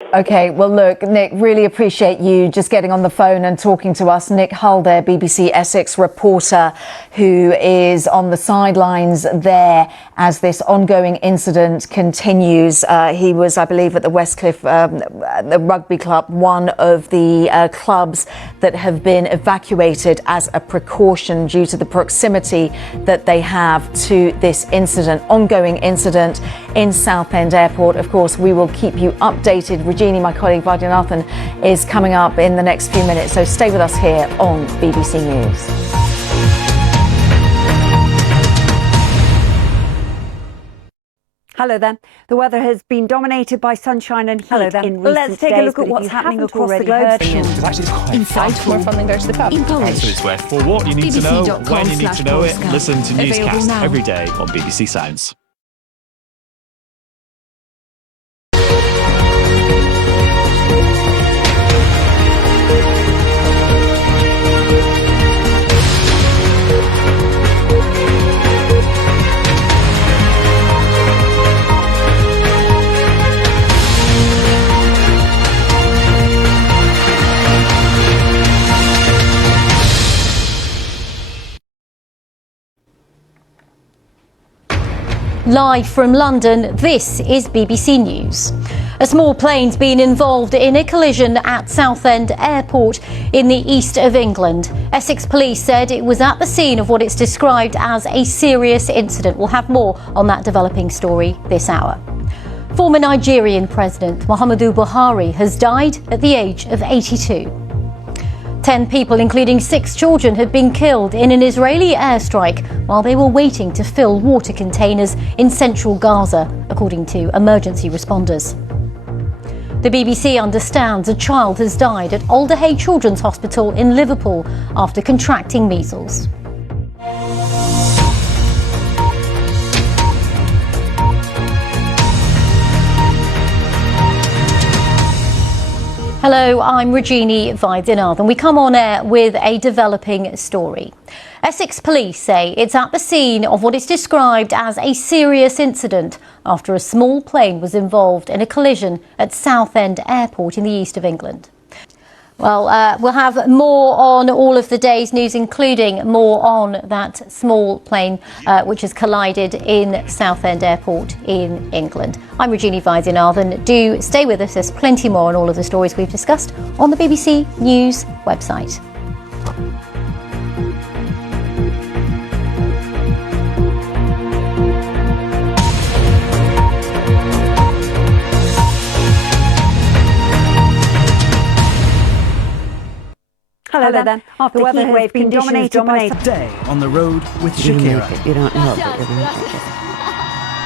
OK, well, look, Nick, really appreciate you just getting on the phone and talking to us. Nick Hull there, BBC Essex reporter, who is on the sidelines there as this ongoing incident continues. He was, I believe, at the Westcliff, the rugby club, one of the clubs that have been evacuated as a precaution due to the proximity that they have to this incident, ongoing incident in Southend Airport. Of course, we will keep you updated. Rajini, my colleague Vaidyanathan, is coming up in the next few minutes, so stay with us here on BBC News. Hello there. The weather has been dominated by sunshine and heat in recent days. Let's take a look at what's happening across the globe. It's actually quite insightful. More fun than go to the pub. In Polish. So it's worth for what you need to know, when you need to know it. Listen to newscasts every day on BBC Sounds. Live from London, this is BBC News. A small plane's been involved in a collision at Southend Airport in the east of England. Essex police said it was at the scene of what it's described as a serious incident. We'll have more on that developing story this hour. Former Nigerian President Muhammadu Buhari has died at the age of 82. 10 people, including 6 children, have been killed in an Israeli airstrike while they were waiting to fill water containers in central Gaza, according to emergency responders. The BBC understands a child has died at Alderhay Children's Hospital in Liverpool after contracting measles. Hello, I'm Rajini Vaidyanathan. We come on air with a developing story. Essex police say it's at the scene of what is described as a serious incident after a small plane was involved in a collision at Southend Airport in the east of England. Well, we'll have more on all of the day's news, including more on that small plane which has collided in Southend Airport in England. I'm Rajini Vaidyanathan. Do stay with us. There's plenty more on all of the stories we've discussed on the BBC News website. Hello there. After the weather heat wave been dominated by Day on the road with Shakira. You don't know, but you're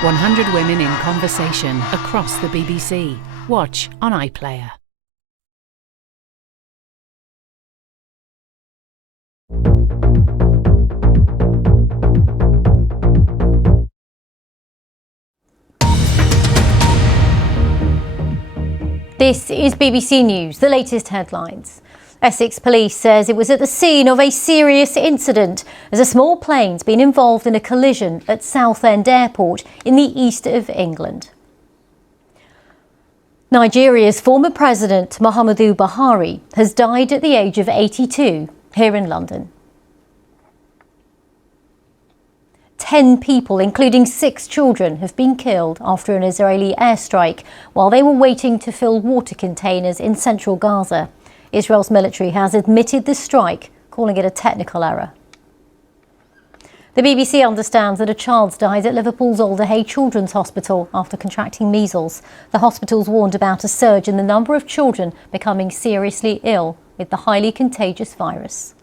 100 women in conversation across the BBC. Watch on iPlayer. This is BBC News, the latest headlines. Essex police says it was at the scene of a serious incident as a small plane's been involved in a collision at Southend Airport in the east of England. Nigeria's former president Muhammadu Buhari has died at the age of 82 here in London. 10 people, including 6 children, have been killed after an Israeli airstrike while they were waiting to fill water containers in central Gaza. Israel's military has admitted the strike, calling it a technical error. The BBC understands that a child's died at Liverpool's Alderhay Children's Hospital after contracting measles. The hospital's warned about a surge in the number of children becoming seriously ill with the highly contagious virus.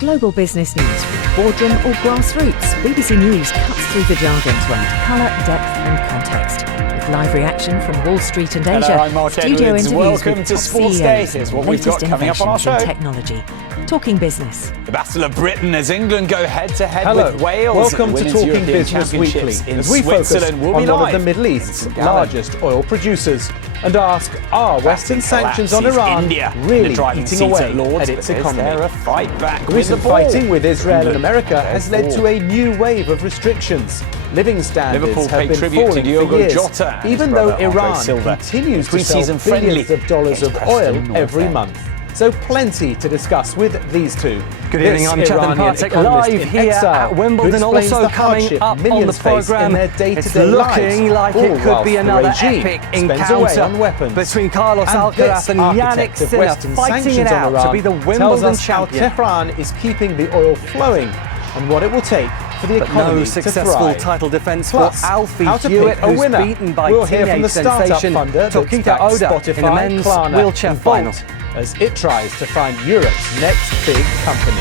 Global business news from boardroom or grassroots. BBC News cuts through the jargon to add colour, depth and context. With live reaction from Wall Street and Asia, Hello, I'm Marc studio Edwards. interviews Welcome with to top Sportsday. CEOs, Here's what we've got coming up on our show. Technology, Talking Business. The Battle of Britain as England go head-to-head Hello. with Wales. Welcome to Talking European Business Weekly, in as we focus Switzerland. on one of the Middle East's largest oil producers and ask, are Western sanctions on Iran really eating away at its economy? There a fight back Recent fighting with Israel and America has led to a new wave of restrictions. Living standards Liverpool have paid been tribute to falling Diogo for years, Jota and even his though brother Andre Iran Silva. continues to sell Pre-season friendly billions of dollars of against oil Preston every North month. So plenty to discuss with these two. Good evening, I'm Chetan Pathak, live here at Wimbledon, also coming up on the programme. It's looking like it could be another epic encounter between Carlos Alcaraz and Yannick Sinner, fighting it out to be the Wimbledon champion. How Tehran is keeping the oil flowing and what it will take for the economy no to successful thrive. title defence Plus, for Alfie how to Hewitt, pick a who's winner. beaten by We'll hear from teenage the startup sensation funder that's Tokita backed Oda Spotify, in the men's Klarna, wheelchair and final. Bolt as it tries to find Europe's next big company.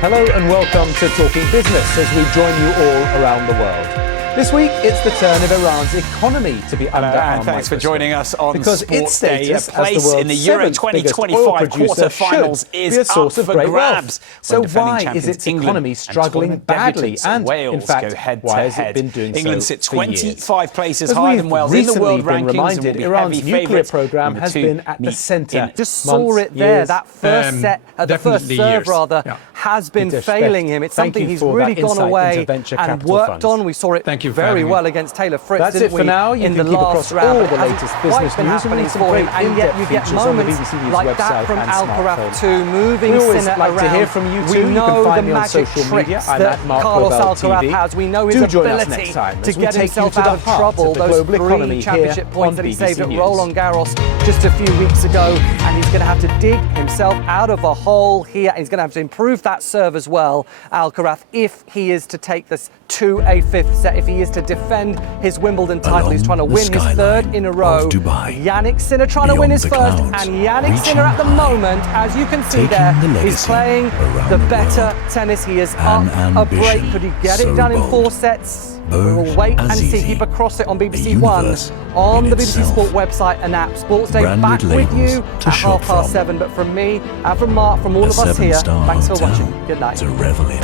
Hello and welcome to Talking Business as we join you all around the world. This week, it's the turn of Iran's economy to be under our and thanks for joining us on because its Sportsday. status A place as the world's in the Euro 2025 quarter-finals is be a source up of for great grabs. wealth. So When defending why is champions its England economy and struggling tournament badly? debutants And Wales in fact, go head why to has head? it been doing England so sits for years? 25 places As higher we've than Wales in the recently world been rankings. reminded, and will be Iran's heavy nuclear favourites program when the has two been at the meet centre. in Just saw it there. That first set, the first serve has been failing him. It's something he's really gone away and worked on. We saw it very well against Taylor Fritz. That's it for now. You in can the keep last across round, all the latest business news and some great and yet you get features on the moments BBC News like website that from and Alcaraz smartphone. to moving We always Sinner like around. to hear from you too. We You know can find the me on magic social media. tricks I'm that at Mark Carlos Cobell Alcaraz TV. has. We know his Do join us ability next time to as we get take himself you to out the of heart trouble. of the Those global economy 3 championship here points on that he BBC saved at News. Roland Garros just a few weeks ago, and he's going to have to dig himself out of a hole here. And he's going to have to improve that serve as well, Alcaraz, if he is to take this to a 5th set, if he is to defend his Wimbledon title. He's trying to win his 3rd in a row. Yannick Sinner trying to win his 1st, and Yannick Sinner at the moment, as you can see there, is playing the better tennis. He is up a break. Could he get it done in 4 sets? We will wait and see. Keep across it on BBC One, on the BBC Sport website and app. Sportsday back with you at 7:30. But from me and from Mark, from all of us here, thanks for watching. Good night. To revel in.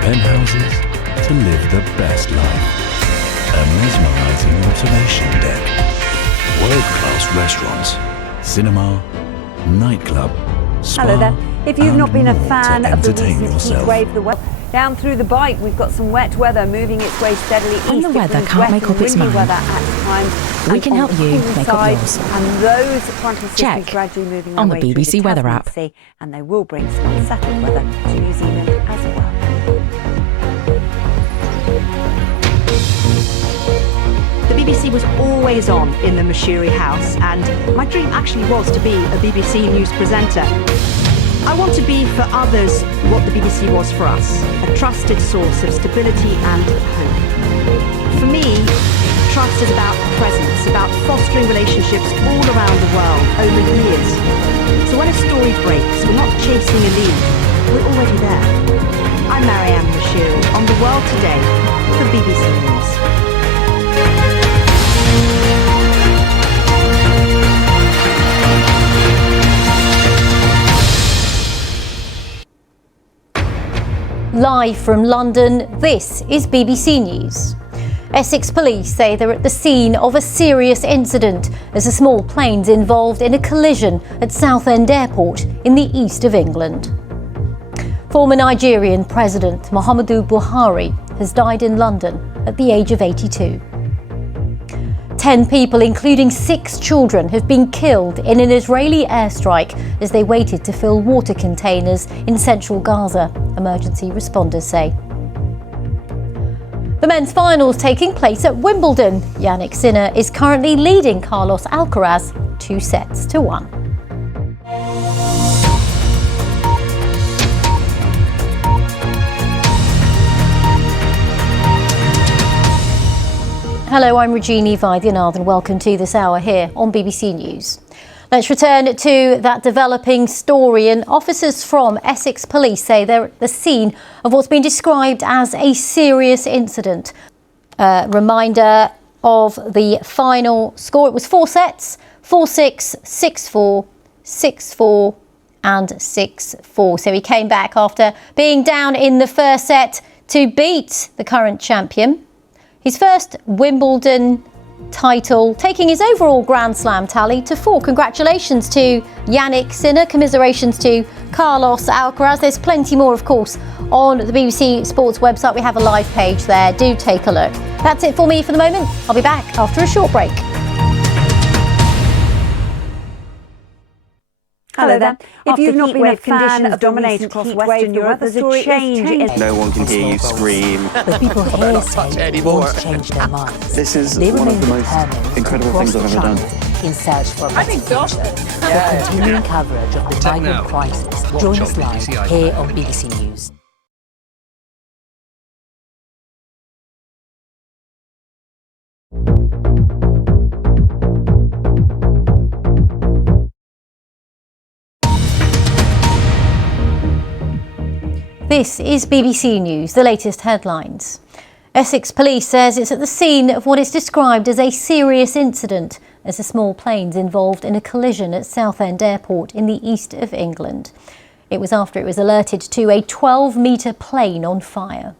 Penthouses to live the best life. A mesmerising observation deck. World-class restaurants. Cinema. Nightclub. Spa. Hello there. If you've not been a and more fan to of the entertain recent yourself. heat wave, the weather down through the bite, we've got some wet weather moving its way steadily east. And the weather It brings can't wet make and up its windy mind. weather at times. We And can on help the you cool make up side, yours. And those frontal systems Check gradually moving on their the way through BBC weather app. Tasman Sea, and they will bring some unsettled weather to New Zealand as well. The BBC was always on in the Mashiri house, and my dream actually was to be a BBC News presenter. I want to be for others what the BBC was for us, a trusted source of stability and hope. For me, trust is about presence, about fostering relationships all around the world over years. So when a story breaks, we're not chasing a lead, we're already there. I'm Marianne Mashiri on The World Today for BBC News. Live from London, this is BBC News. Essex police say they're at the scene of a serious incident as a small plane's involved in a collision at Southend Airport in the east of England. Former Nigerian President Muhammadu Buhari has died in London at the age of 82. 10 people, including 6 children, have been killed in an Israeli airstrike as they waited to fill water containers in central Gaza, emergency responders say. The men's finals taking place at Wimbledon. Yannick Sinner is currently leading Carlos Alcaraz 2-1. Hello, I'm Rajini Vaidyanathan. Welcome to this hour here on BBC News. Let's return to that developing story. And officers from Essex Police say they're at the scene of what's been described as a serious incident. Reminder, of the final score. It was 4 sets, 4-6, 6-4, 6-4 and 6-4. So he came back after being down in the first set to beat the current champion. His first Wimbledon title, taking his overall Grand Slam tally to 4. Congratulations to Jannik Sinner, commiserations to Carlos Alcaraz. There's plenty more, of course, on the BBC Sports website. We have a live page there. Do take a look. That's it for me for the moment. I'll be back after a short break. Hello there. If you've not been a fan of dominate across Western Europe, there's a change in... No one can hear you scream. But people here say they won't change their minds. This is They one of remain the most determined incredible things I've ever done. in search for a better future. For continuing coverage of the migrant crisis, join us live here on BBC News. This is BBC News, the latest headlines. Essex Police says it's at the scene of what is described as a serious incident as a small plane's involved in a collision at Southend Airport in the east of England. It was after it was alerted to a 12-metre plane on fire.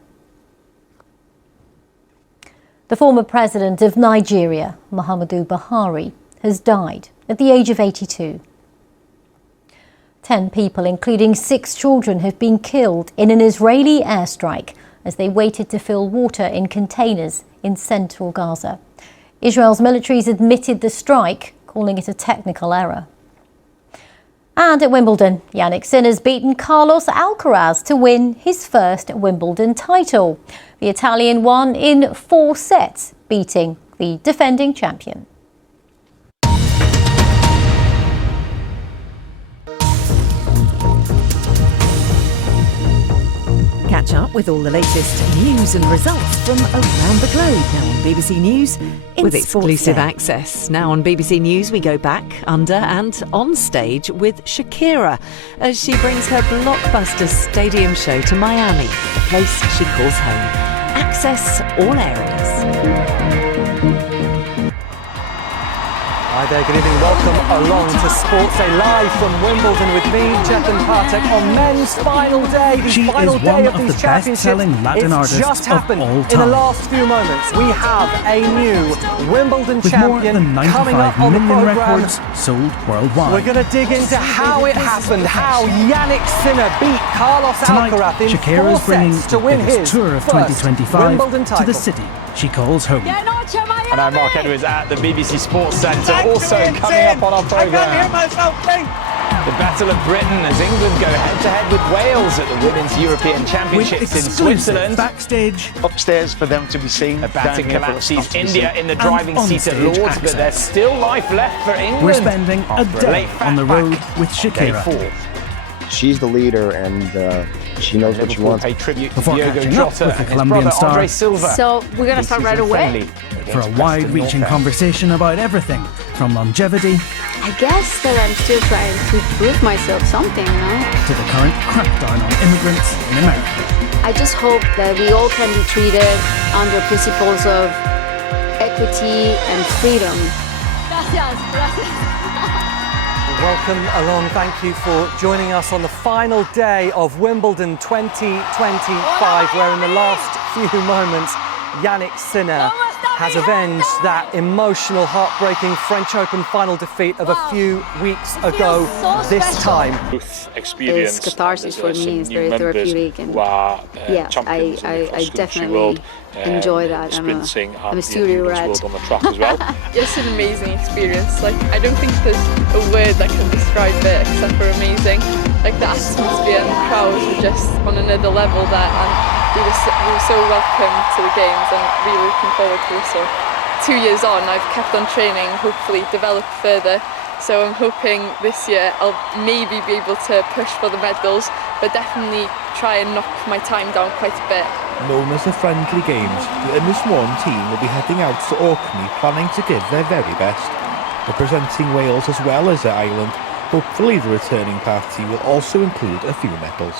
The former president of Nigeria, Muhammadu Buhari, has died at the age of 82. 10 people, including 6 children, have been killed in an Israeli airstrike as they waited to fill water in containers in central Gaza. Israel's militaries admitted the strike, calling it a technical error. And at Wimbledon, Jannik Sinner's beaten Carlos Alcaraz to win his first Wimbledon title. The Italian won in 4 sets, beating the defending champion. Catch up with all the latest news and results from around the globe now on BBC News with exclusive access. Now on BBC News we go back, under and on stage with Shakira as she brings her blockbuster stadium show to Miami, the place she calls home. Access all areas. Hi there, good evening. Welcome along to Sportsday live from Wimbledon with me, Chetan Pathak, on men's final day. The final day of these championships. It's just happened in the last few moments. We have a new Wimbledon champion coming up on the programme. Sold worldwide. We're going to dig into how it happened, how Jannik Sinner beat Carlos Alcaraz in Shakira 4 sets to win his tour of first 2025 Wimbledon title. to the city she calls home. And I'm Marc Edwards at the BBC Sports Centre, also coming up on our programme. I can't hear myself think. The Battle of Britain as England go head-to-head with Wales at the Women's European Championships in Switzerland. Backstage. Upstairs for them to be seen. A batting collapse sees India in the driving seat at Lord's, but there's still life left for England. We're spending a day on the road with Shakira. She's the leader and she knows what she wants. Pay tribute Before to Diogo catching up Jota with the and his Colombian brother star. Andre Silva. So we're going to start right away. For a wide-reaching conversation about everything from longevity. I guess that I'm still trying to prove myself something, you know? To the current crackdown on immigrants in America. I just hope that we all can be treated under principles of equity and freedom. Welcome along. Thank you for joining us on the final day of Wimbledon 2025, where in the last few moments, Jannik Sinner has avenged that emotional, heartbreaking French Open final defeat of a few weeks ago this time. It's catharsis for me. It's very therapeutic. And yeah, I definitely enjoy that. I'm a studio rat. Just an amazing experience. Like, I don't think there's a word that can describe it except for amazing. Like, the atmosphere and the crowds were just on another level there, and we were so welcome to the games and really looking forward to this. So 2 years on, I've kept on training, hopefully develop further. So I'm hoping this year I'll maybe be able to push for the medals, but definitely try and knock my time down quite a bit. Known as the Friendly Games, the Ynys Môn team will be heading out to Orkney planning to give their very best. Representing Wales as well as their island, hopefully the returning party will also include a few medals.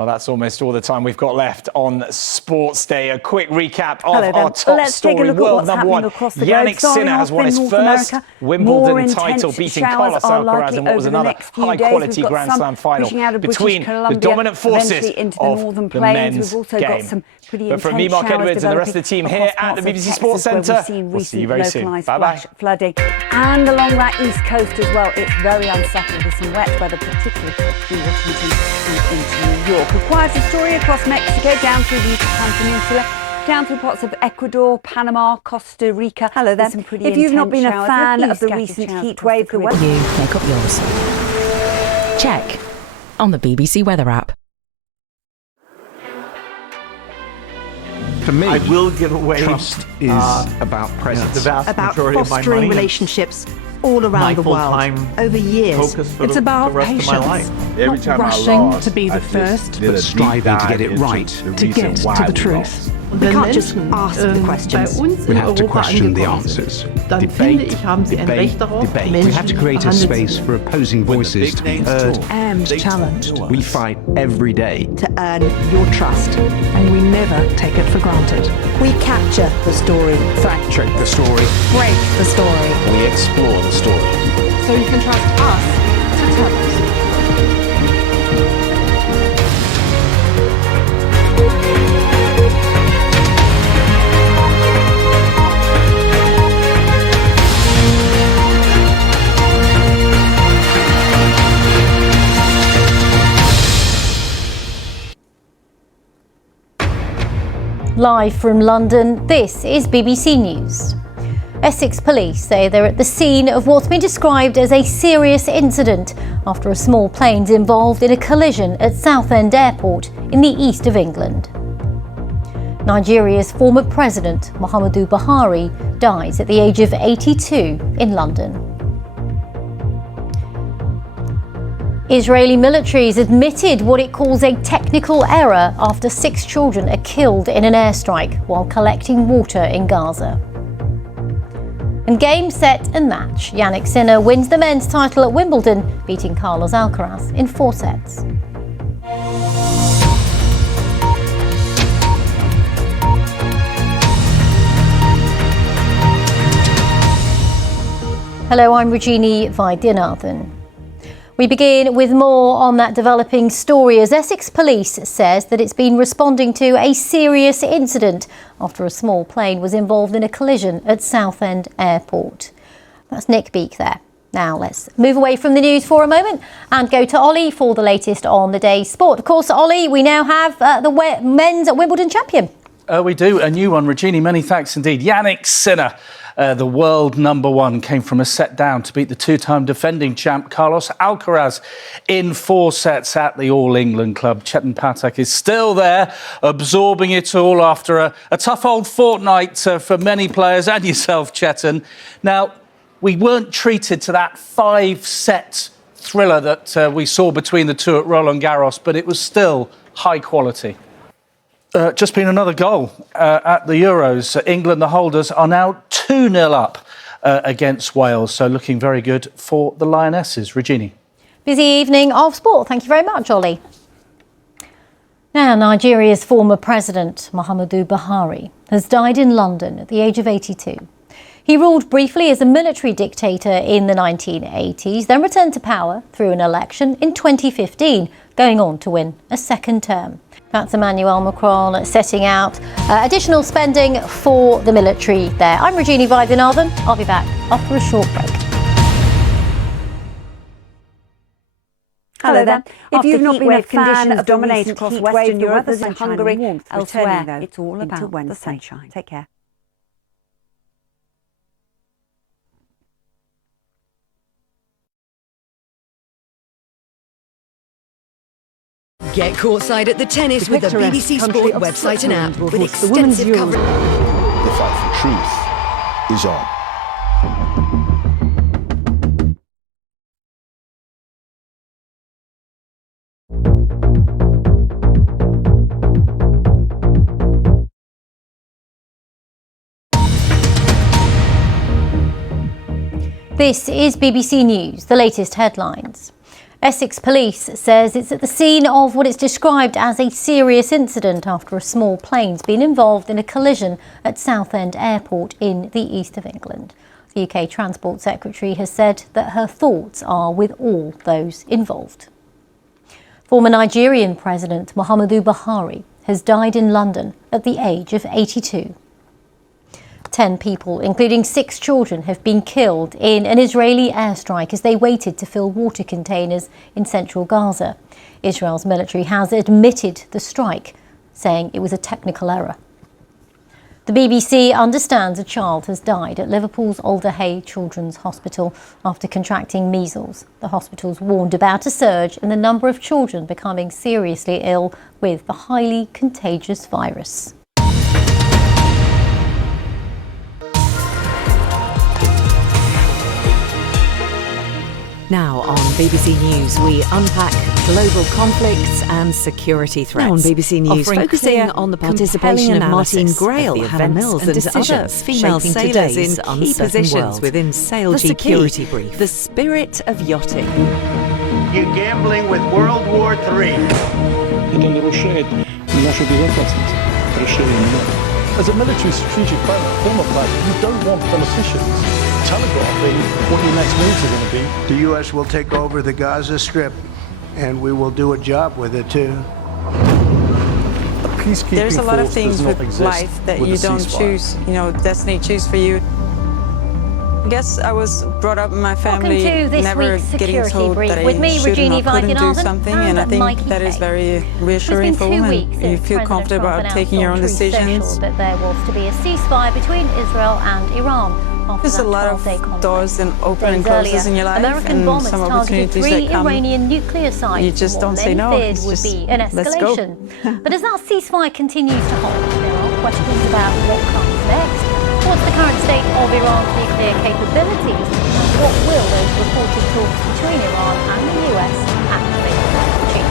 Well, that's almost all the time we've got left on Sportsday. A quick recap of our top story. World number one, Yannick Sinner has won his first Wimbledon title, beating Carlos Alcaraz in what was another high-quality Grand Slam final between the dominant forces of the men's game. But from me, Marc Edwards, and the rest of the team here at the BBC Sports Centre, we'll see you very soon. Bye-bye. Flooding. And along that east coast as well, it's very unsettled with some wet weather, particularly through Washington and into New York. A quieter story across Mexico, down through the Yucatan Peninsula, down through parts of Ecuador, Panama, Costa Rica. Hello there. If you've not been a fan of the recent heat wave, the weather... You make up yours. Check on the BBC Weather app. For me, I will give away trust is about presence. The vast about majority fostering of my money. relationships all around the world over years. It's about patience. Every time rushing to be the first, but striving to get it right, to get to the truth. We can't just ask the questions. We have to question the answers. Debate. We have to create a space for opposing voices to be heard and challenged. We fight every day to earn your trust. And we never take it for granted. We capture the story. fact check the story. Break the story. We explore the story. So you can trust us to tell us. Live from London, this is BBC News. Essex police say they're at the scene of what's been described as a serious incident after a small plane's involved in a collision at Southend Airport in the east of England. Nigeria's former president, Muhammadu Buhari, dies at the age of 82 in London. Israeli militaries admitted what it calls a technical error after 6 children are killed in an airstrike while collecting water in Gaza. And game, set and match. Yannick Sinner wins the men's title at Wimbledon, beating Carlos Alcaraz in 4 sets. Hello, I'm Rajini Vaidyanathan. We begin with more on that developing story as Essex Police says that it's been responding to a serious incident after a small plane was involved in a collision at Southend Airport. That's Nick Beak there. Now let's move away from the news for a moment and go to Ollie for the latest on the day's sport. Of course, Ollie, we now have the men's Wimbledon champion. We do, a new one. Regini, many thanks indeed. Yannick Sinner, the world number one, came from a set down to beat the 2-time defending champ Carlos Alcaraz in 4 sets at the All England club. Chetan Pathak is still there, absorbing it all after a tough old fortnight for many players and yourself, Chetan. Now, we weren't treated to that 5-set thriller that we saw between the two at Roland Garros, but it was still high quality. Just been another goal at the Euros. England, the holders, are now 2-0 up against Wales, so looking very good for the Lionesses. Rajini. Busy evening of sport. Thank you very much, Ollie. Now, Nigeria's former president, Muhammadu Buhari, has died in London at the age of 82. He ruled briefly as a military dictator in the 1980s, then returned to power through an election in 2015, going on to win a second term. That's Emmanuel Macron setting out additional spending for the military there. I'm Rajini Vaidyanathan. I'll be back after a short break. Hello there. If you've not been a fan of dominating across Western Europe, others in Hungary, elsewhere, it's all about the sunshine. Take care. Get courtside at the tennis with the BBC Sport website and app with extensive coverage. The fight for truth is on. This is BBC News, the latest headlines. Essex Police says it's at the scene of what it's described as a serious incident after a small plane's been involved in a collision at Southend Airport in the east of England. The UK Transport Secretary has said that her thoughts are with all those involved. Former Nigerian President Muhammadu Buhari has died in London at the age of 82. 10 people, including 6 children, have been killed in an Israeli airstrike as they waited to fill water containers in central Gaza. Israel's military has admitted the strike, saying it was a technical error. The BBC understands a child has died at Liverpool's Alder Hey Children's Hospital after contracting measles. The hospital's warned about a surge in the number of children becoming seriously ill with the highly contagious virus. Now on BBC News, we unpack global conflicts and security threats. Now on BBC News, focusing on the participation of Martine Grail, Hannah Mills and other female sailors in key positions within Sail Security Brief. The spirit of yachting. You're gambling with World War III. As a military strategic former planner, you don't want politicians telegraphing what your next moves are going to be. The U.S. will take over the Gaza Strip, and we will do a job with it, too. There's a lot of things with life that you don't choose, destiny choose for you. I guess I was brought up in my family never getting told that I should or couldn't do something, and I think that is very reassuring for women. You feel confident about taking your own decisions. That there was to be a ceasefire between Israel and Iran. There's a lot of doors and open and closes in your life, American and some opportunities that come. Iranian nuclear sites. You just don't say no. It would be an escalation. But as that ceasefire continues to hold, there are questions about what comes next. What's the current state of Iran's nuclear capabilities? And what will those reported talks between Iran and the US actually achieve?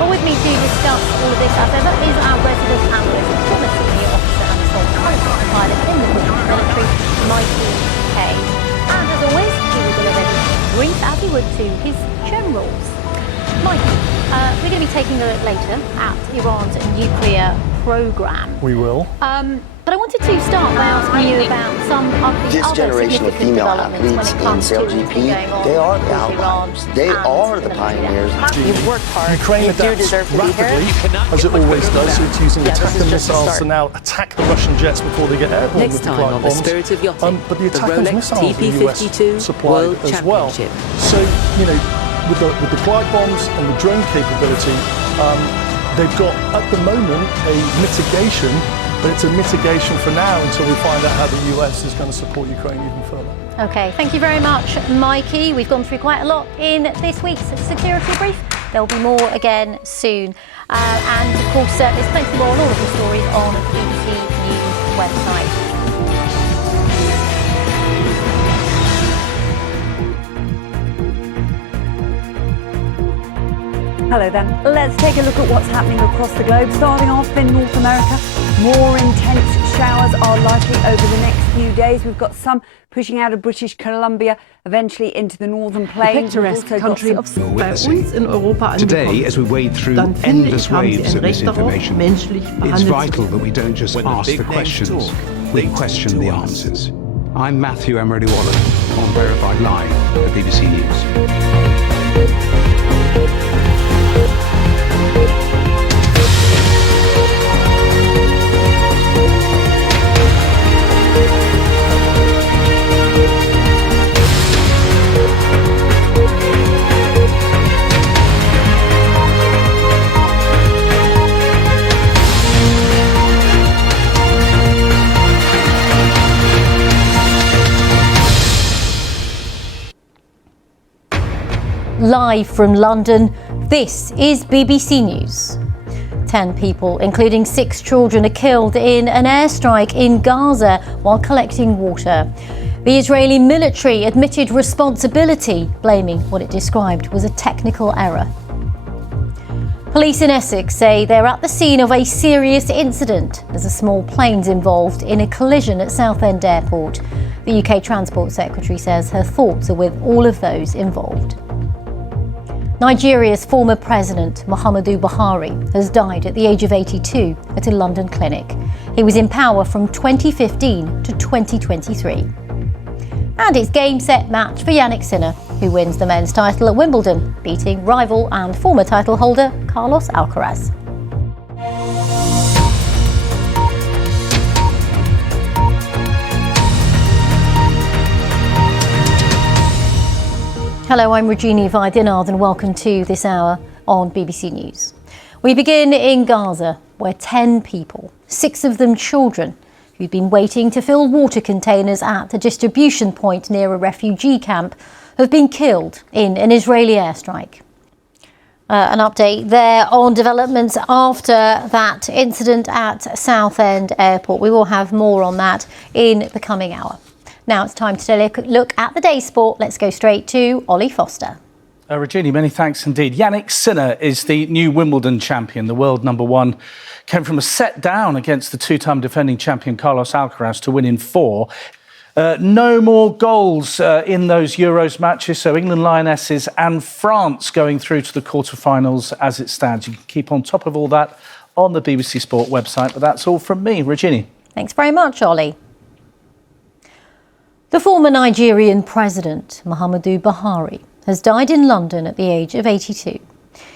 But with me to discuss all of this, as ever, is our resident analyst, former senior officer and sole co-pilot in the British military, Mikey Kay. And as always, he will deliver his brief as he would to his generals. Mikey, we're going to be taking a look later at Iran's nuclear programme. We will. But I wanted to start by asking you about some of the This other generation of significant female developments when athletes it in comes to what's SailGP, been going on they are the with outliers. Iran They and are the the pioneers. You've worked hard. Ukraine You do adapts deserve to be rapidly, here. as it always does. So it's using Yeah, this attacker is just the missiles start. to now attack the Russian jets before they get airborne Next with time glide on the bombs. Spirit of Yachting, But the the attacker Rolex missiles the US TP52 supplied World as well. Championship. So, with the glide bombs and the drone capability, they've got, at the moment, a mitigation, but it's a mitigation for now until we find out how the US is going to support Ukraine even further. Okay, thank you very much, Mikey. We've gone through quite a lot in this week's security brief. There'll be more again soon. And of course, there's plenty more on all of the stories on the BBC News website. Hello then. Let's take a look at what's happening across the globe. Starting off in North America, more intense showers are likely over the next few days. We've got some pushing out of British Columbia, eventually into the northern plains. The picturesque country of Today, as we wade through endless waves of misinformation, it's vital that we don't just ask the questions, we question the answers. I'm Matthew Emery Wallen on Verified Live at BBC News. Live from London, this is BBC News. 10 people, including 6 children, are killed in an airstrike in Gaza while collecting water. The Israeli military admitted responsibility, blaming what it described was a technical error. Police in Essex say they're at the scene of a serious incident as a small plane's involved in a collision at Southend Airport. The UK Transport Secretary says her thoughts are with all of those involved. Nigeria's former president, Muhammadu Buhari, has died at the age of 82 at a London clinic. He was in power from 2015 to 2023. And it's game, set, match for Yannick Sinner, who wins the men's title at Wimbledon, beating rival and former title holder Carlos Alcaraz. Hello, I'm Rajini Vaidyanathan and welcome to this hour on BBC News. We begin in Gaza, where 10 people, 6 of them children, who'd been waiting to fill water containers at a distribution point near a refugee camp, have been killed in an Israeli airstrike. An update there on developments after that incident at Southend Airport. We will have more on that in the coming hour. Now it's time to take a look at the day's sport. Let's go straight to Ollie Foster. Rajini, many thanks indeed. Yannick Sinner is the new Wimbledon champion. The world number one came from a set down against the two-time defending champion Carlos Alcaraz to win in 4. No more goals in those Euros matches, so England Lionesses and France going through to the quarterfinals as it stands. You can keep on top of all that on the BBC Sport website, but that's all from me, Rajini. Thanks very much, Ollie. The former Nigerian president, Muhammadu Buhari, has died in London at the age of 82.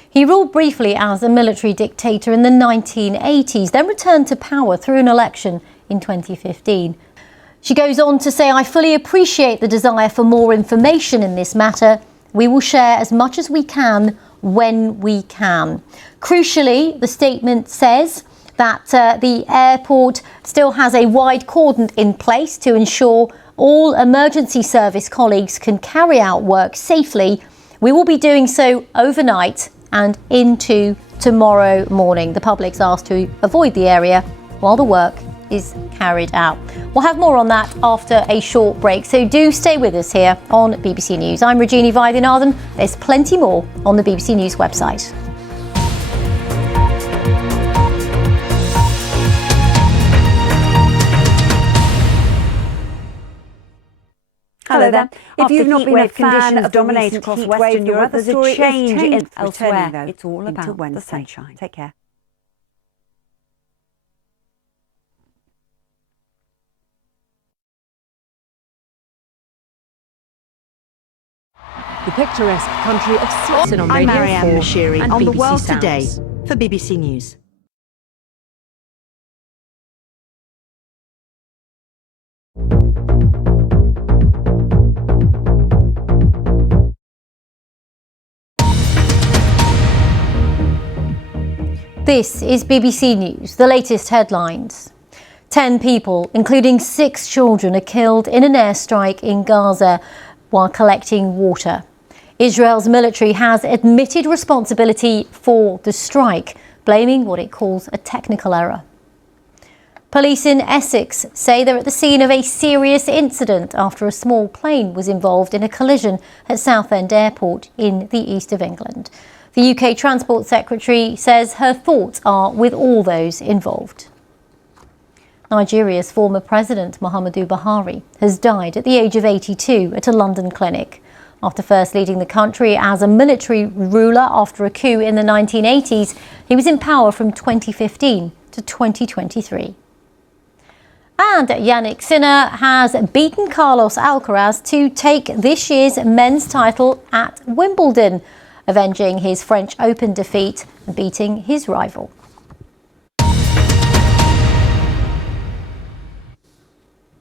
He ruled briefly as a military dictator in the 1980s, then returned to power through an election in 2015. She goes on to say, "I fully appreciate the desire for more information in this matter. We will share as much as we can when we can." Crucially, the statement says that the airport still has a wide cordon in place to ensure all emergency service colleagues can carry out work safely. We will be doing so overnight and into tomorrow morning. The public's asked to avoid the area while the work is carried out. We'll have more on that after a short break, so do stay with us here on BBC News. I'm Rajini Vaidyanathan. There's plenty more on the BBC News website. Hello there. If you've not been a fan of dominate across Western Europe, there's a change in elsewhere. Though, it's all about the sunshine. Take care. The picturesque country of Switzerland on I'm Radio Marianne 4 Mashiri and on The BBC World Sounds. Today for BBC News. This is BBC News, the latest headlines. 10 people, including 6 children, are killed in an airstrike in Gaza while collecting water. Israel's military has admitted responsibility for the strike, blaming what it calls a technical error. Police in Essex say they're at the scene of a serious incident after a small plane was involved in a collision at Southend Airport in the east of England. The UK Transport Secretary says her thoughts are with all those involved. Nigeria's former president, Muhammadu Buhari, has died at the age of 82 at a London clinic. After first leading the country as a military ruler after a coup in the 1980s, he was in power from 2015 to 2023. And Yannick Sinner has beaten Carlos Alcaraz to take this year's men's title at Wimbledon, avenging his French Open defeat and beating his rival.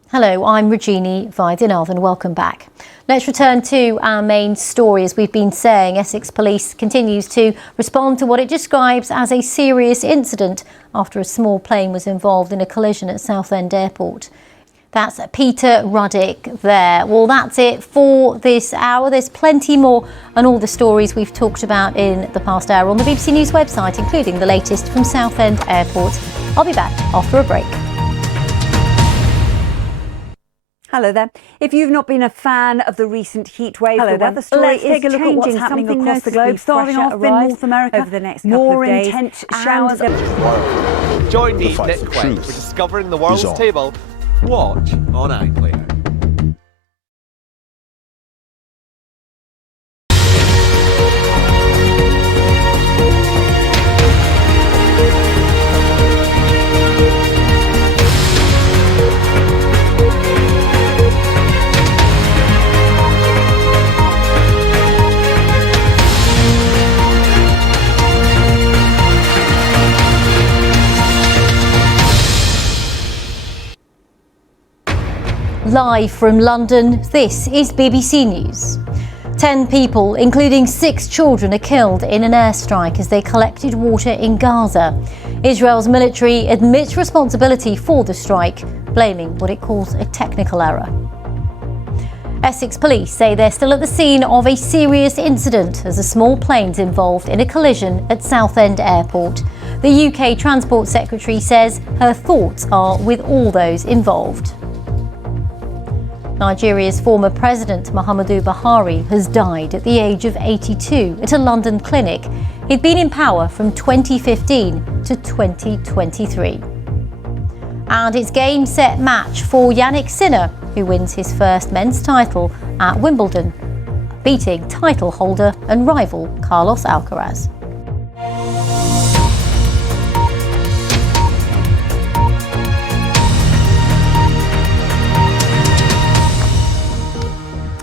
Hello, I'm Rajini Vaidyanathan. Welcome back. Let's return to our main story. As we've been saying, Essex Police continues to respond to what it describes as a serious incident after a small plane was involved in a collision at Southend Airport. That's Peter Ruddick there. Well, that's it for this hour. There's plenty more and all the stories we've talked about in the past hour on the BBC News website, including the latest from Southend Airport. I'll be back after a break. Hello there. If you've not been a fan of the recent heat wave, the weather story is changing, happening across the globe, starting off in North America over the next couple of days. More intense showers. Join me, Nick Quinn, for discovering the world's table. Watch on iPlayer. Live from London, this is BBC News. 10 people, including 6 children, are killed in an airstrike as they collected water in Gaza. Israel's military admits responsibility for the strike, blaming what it calls a technical error. Essex police say they're still at the scene of a serious incident as a small plane's involved in a collision at Southend Airport. The UK Transport Secretary says her thoughts are with all those involved. Nigeria's former president, Muhammadu Buhari, has died at the age of 82 at a London clinic. He'd been in power from 2015 to 2023. And it's game, set, match for Yannick Sinner, who wins his first men's title at Wimbledon, beating title holder and rival Carlos Alcaraz.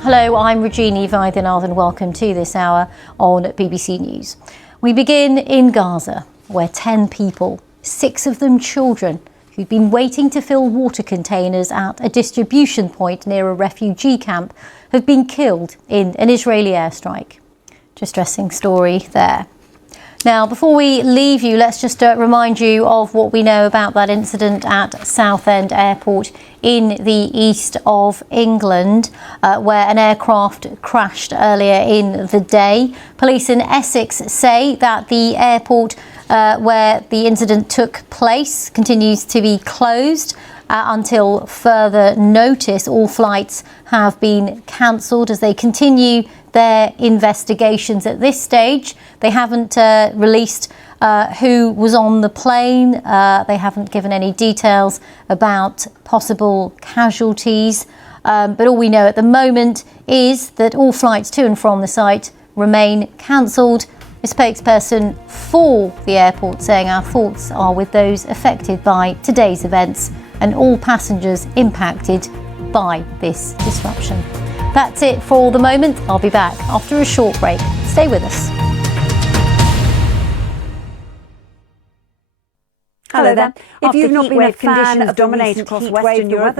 Hello, I'm Rajini Vaidyanathan. Welcome to this hour on BBC News. We begin in Gaza, where 10 people, 6 of them children, who'd been waiting to fill water containers at a distribution point near a refugee camp, have been killed in an Israeli airstrike. Distressing story there. Now, before we leave you, let's just remind you of what we know about that incident at Southend Airport in the east of England, where an aircraft crashed earlier in the day. Police in Essex say that the airport where the incident took place continues to be closed until further notice. All flights have been cancelled as they continue their investigations. At this stage, they haven't released who was on the plane. They haven't given any details about possible casualties. But all we know at the moment is that all flights to and from the site remain cancelled. A spokesperson for the airport saying our thoughts are with those affected by today's events and all passengers impacted by this disruption. That's it for the moment. I'll be back after a short break. Stay with us. Hello there. If you've not been a fan of dominating across Western Europe,